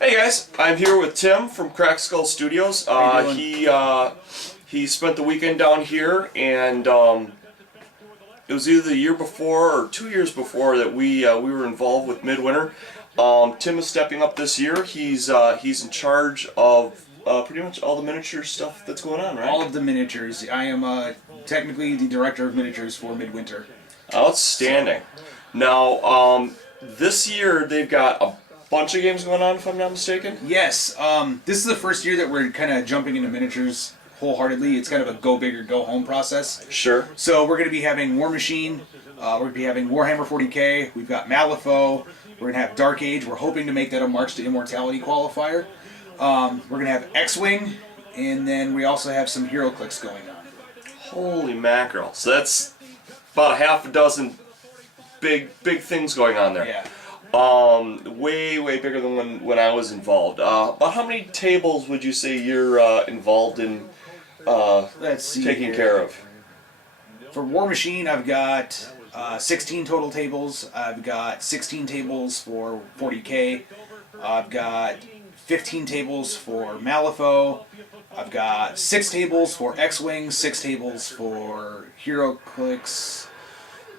Hey guys, I'm here with Tim from Crack Skull Studios. He spent the weekend down here, and it was either the year before or 2 years before that we were involved with Midwinter. Tim is stepping up this year. He's in charge of pretty much all the miniature stuff that's going on, right? All of the miniatures. I am technically the director of miniatures for Midwinter. Outstanding. Now, this year they've got a bunch of games going on, if I'm not mistaken. Yes, this is the first year that we're kind of jumping into miniatures wholeheartedly. It's kind of a go big or go home process. Sure. So we're going to be having War Machine, we're going to be having Warhammer 40k, we've got Malifaux, we're going to have Dark Age, we're hoping to make that a March to Immortality qualifier. We're going to have X-Wing, and then we also have some Hero Clicks going on. Holy mackerel. So that's about a half a dozen big things going on there. Yeah. Way bigger than when I was involved. About how many tables would you say you're involved in Let's see taking here. care of? For War Machine, I've got 16 total tables. I've got 16 tables for 40k. I've got 15 tables for Malifaux. I've got 6 tables for X-Wing, 6 tables for Hero Clicks.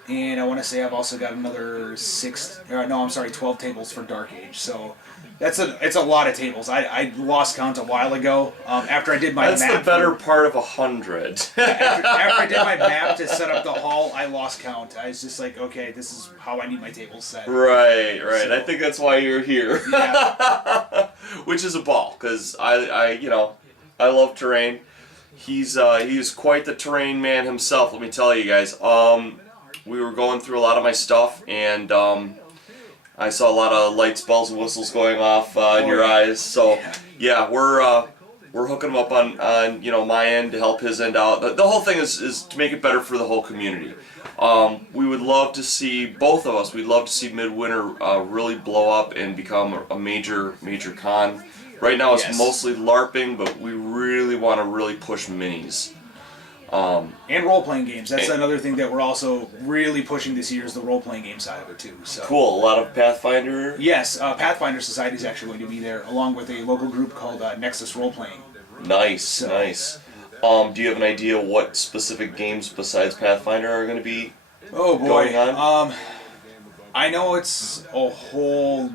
And I want to say I've also got another 12 tables for Dark Age. So it's a lot of tables. I lost count a while ago. After I did my That's map. the better part of 100. After I did my map to set up the hall, I lost count. I was just like, okay, this is how I need my tables set. Right. So, I think that's why you're here. Yeah. Which is a ball, because I love terrain. He's quite the terrain man himself. Let me tell you guys. We were going through a lot of my stuff, and I saw a lot of lights, bells, and whistles going off in your eyes. So yeah, we're hooking him up on my end to help his end out. The whole thing is to make it better for the whole community. We would love to see, both of us, we'd love to see Midwinter really blow up and become a major con. Right now it's mostly LARPing, but we really want to really push minis. And role-playing games. That's another thing that we're also really pushing this year is the role-playing game side of it too. So. Cool. A lot of Pathfinder? Yes, Pathfinder Society is actually going to be there, along with a local group called Nexus Role-Playing. Nice. Do you have an idea what specific games besides Pathfinder are going to be going on? I know it's a whole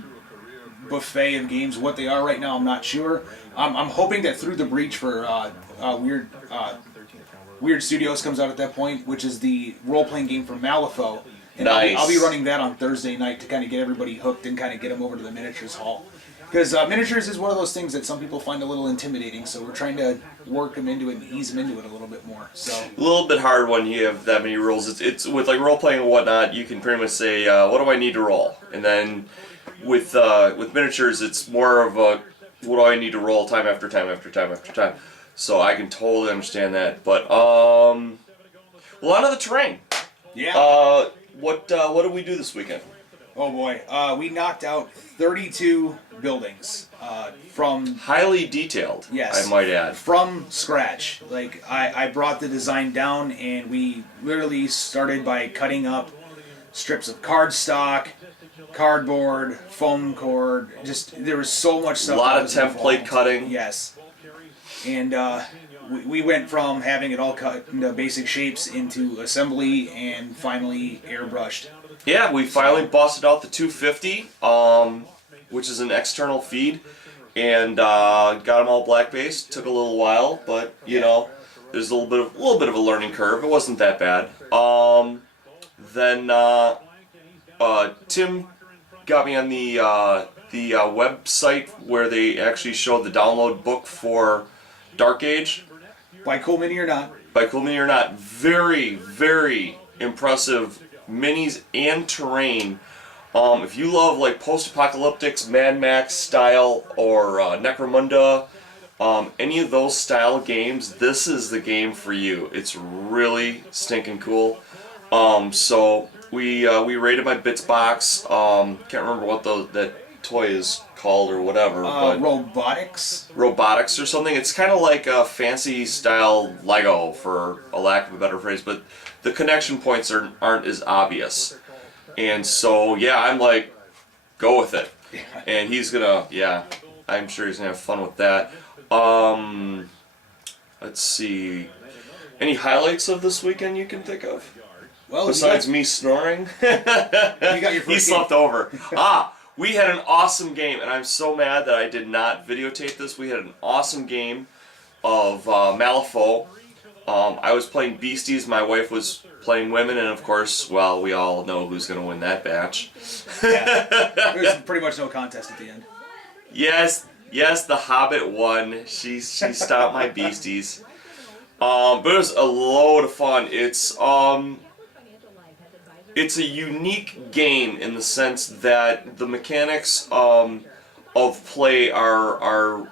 buffet of games. What they are right now, I'm not sure. I'm hoping that Through the Breach for Weird Studios comes out at that point, which is the role-playing game for Malifaux. And nice. I'll be running that on Thursday night to kind of get everybody hooked and kind of get them over to the miniatures hall. Because miniatures is one of those things that some people find a little intimidating, so we're trying to work them into it and ease them into it a little bit more. So a little bit hard when you have that many rules. It's with like role-playing and whatnot, you can pretty much say, what do I need to roll? And then with miniatures, it's more of a, what do I need to roll time after time after time after time. So I can totally understand that, but well, on to the terrain. yeah. What did we do this weekend? Oh boy, we knocked out 32 buildings from Highly detailed. Yes. I might add. From scratch. Like I brought the design down, and we literally started by cutting up strips of cardstock, cardboard, foam cord. Just there was so much stuff. A lot that of was template involved. cutting. Yes. And we went from having it all cut into basic shapes into assembly and finally airbrushed. Yeah, we finally busted out the 250, which is an external feed, and got them all black based. Took a little while, but you know, there's a little bit of a learning curve. It wasn't that bad. Then Tim got me on the website where they actually showed the download book for Dark Age. By Cool Mini or Not. By Cool Mini or Not. Very impressive minis and terrain. If you love like post-apocalyptics, Mad Max style, or Necromunda, any of those style games, this is the game for you. It's really stinking cool. So we raided my Bits box. Can't remember what that toy is called or whatever. But robotics or something. It's kind of like a fancy style Lego, for a lack of a better phrase, but the connection points aren't as obvious. And so yeah, I'm like, go with it. And he's gonna, I'm sure he's gonna have fun with that. Let's see. Any highlights of this weekend you can think of? Well, besides me snoring, you got your first he slept over. We had an awesome game, and I'm so mad that I did not videotape this. We had an awesome game of Malifaux. I was playing Beasties, my wife was playing Women, and of course, well, we all know who's going to win that batch. Yeah. There's pretty much no contest at the end. Yes, the Hobbit won. She stopped my Beasties. But it was a load of fun. It's a unique game in the sense that the mechanics of play are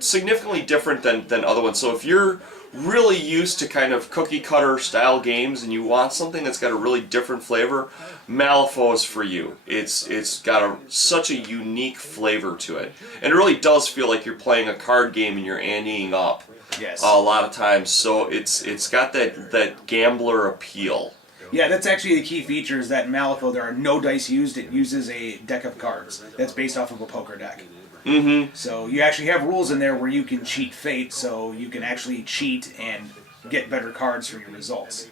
significantly different than other ones. So if you're really used to kind of cookie cutter style games and you want something that's got a really different flavor, Malifaux is for you. It's got such a unique flavor to it, and it really does feel like you're playing a card game and you're anteing up. Yes. A lot of times, so it's got that gambler appeal. Yeah, that's actually the key feature, is that in Malifaux there are no dice used. It uses a deck of cards that's based off of a poker deck. Mm-hmm. So you actually have rules in there where you can cheat fate, so you can actually cheat and get better cards for your results.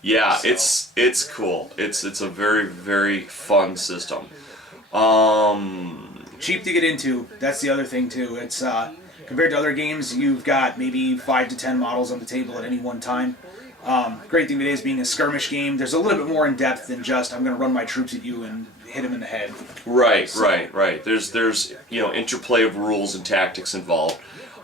Yeah, So. it's cool. It's a very, very fun system. Cheap to get into. That's the other thing too. It's compared to other games, you've got maybe 5 to 10 models on the table at any one time. Great thing today is being a skirmish game. There's a little bit more in depth than just I'm going to run my troops at you and hit them in the head. Right. There's interplay of rules and tactics involved.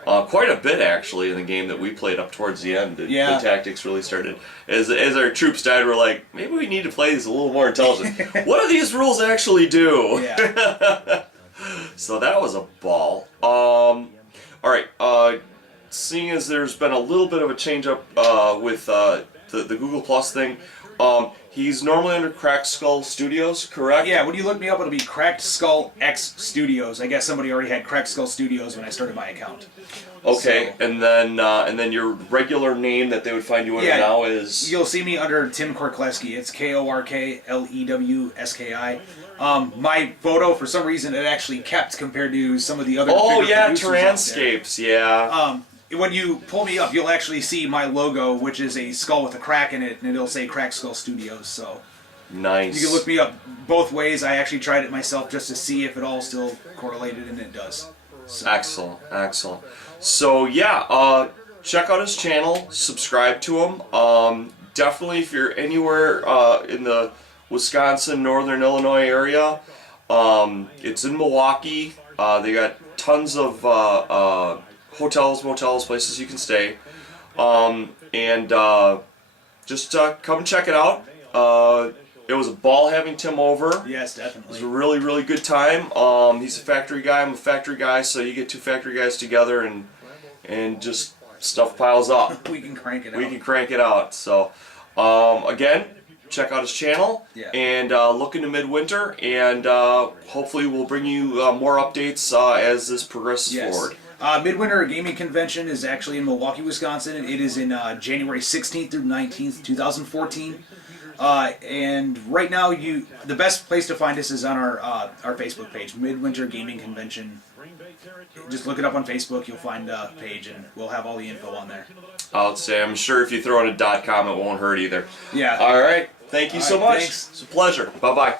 Quite a bit actually in the game that we played up towards the end. The tactics really started as our troops died. We're like, maybe we need to play these a little more intelligent. What do these rules actually do? Yeah. So that was a ball. All right. Seeing as there's been a little bit of a change up with the Google Plus thing, he's normally under Cracked Skull Studios, correct? Yeah, when you look me up, it'll be Cracked Skull X Studios. I guess somebody already had Cracked Skull Studios when I started my account. Okay, so, and then your regular name that they would find you under now is? You'll see me under Tim Korklewski. It's Korklewski. My photo, for some reason, it actually kept compared to some of the other. Oh yeah, producers out there. Terranscapes, yeah. When you pull me up, you'll actually see my logo, which is a skull with a crack in it, and it'll say Cracked Skull Studios. So nice. You can look me up both ways. I actually tried it myself just to see if it all still correlated, and it does. So. Excellent. So yeah, check out his channel, subscribe to him. Definitely, if you're anywhere in the Wisconsin, Northern Illinois area, it's in Milwaukee. They got tons of hotels, motels, places you can stay, and just come and check it out. It was a ball having Tim over. Yes, definitely. It was a really, really good time. He's a factory guy, I'm a factory guy, so you get two factory guys together and just stuff piles up. We can crank it out. So, again, check out his channel, and look into Midwinter, and hopefully we'll bring you more updates as this progresses forward. Midwinter Gaming Convention is actually in Milwaukee, Wisconsin. It is in January 16th through 19th, 2014. And right now, the best place to find us is on our Facebook page, Midwinter Gaming Convention. Just look it up on Facebook, you'll find a page, and we'll have all the info on there. I'll say, I'm sure if you throw in a .com, it won't hurt either. Yeah. All right. Thank you so much. Thanks. It's a pleasure. Bye-bye.